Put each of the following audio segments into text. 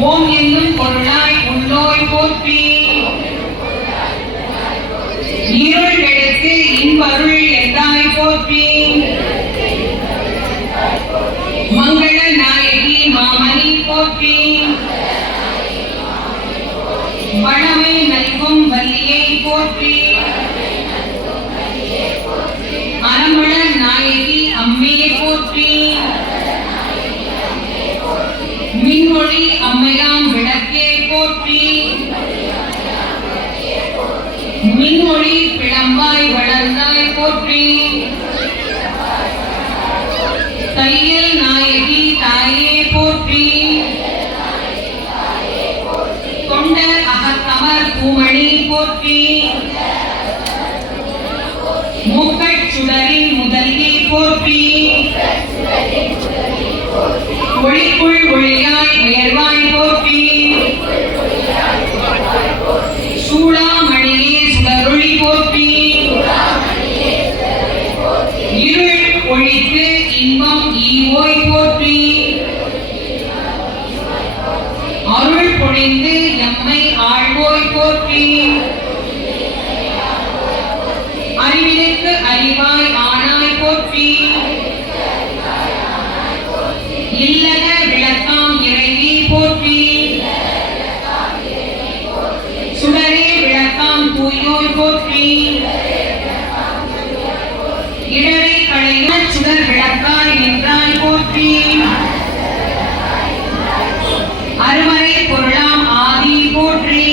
ஓம் என்னும் பொருளாய் உள்ளோய் போற்றி. இருள் எடுத்து இன்பருள் எந்தாய் போற்றி. மங்கள நாயகி மாமணி போற்றி. வளமை நல்கும் வல்லியை போற்றி. அறமள நாயகி அம்மையை போற்றி. மின்மொழி அம்மையாம் விளக்கே போற்றி மின்மொழி பிளம்பாய் வளர்ந்தாய் போற்றி தையல் நாயகி தாயே போற்றி தொண்டர் அகத்தமர் பூமணி போற்றி முக்கட் சுடரின் முதல்வி போற்றி ஒளிக்குள் ஒளியாய் உயர்வாய் போற்றி. சூடாமணியே சுடரொளி போற்றி. இருள் ஒழித்து இன்பம் ஈவோய் போற்றி. அருள் பொழிந்து எம்மை ஆழ்வோய் போற்றி. அறிவிலுக்கு அறிவாய் போற்றி. இடரை களைய சுடர் விளக்காய் நின்றாய் போற்றி. அருமறை பொருளாம் ஆதி போற்றி.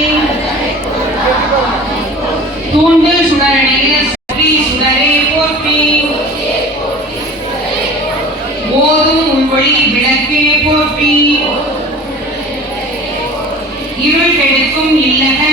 தூண்டு சுடரணைய சுற்றி சுடரே போற்றி. ஓதும் உள்வழி விளக்கே போற்றி. இருள் கெடுக்கும் இல்லக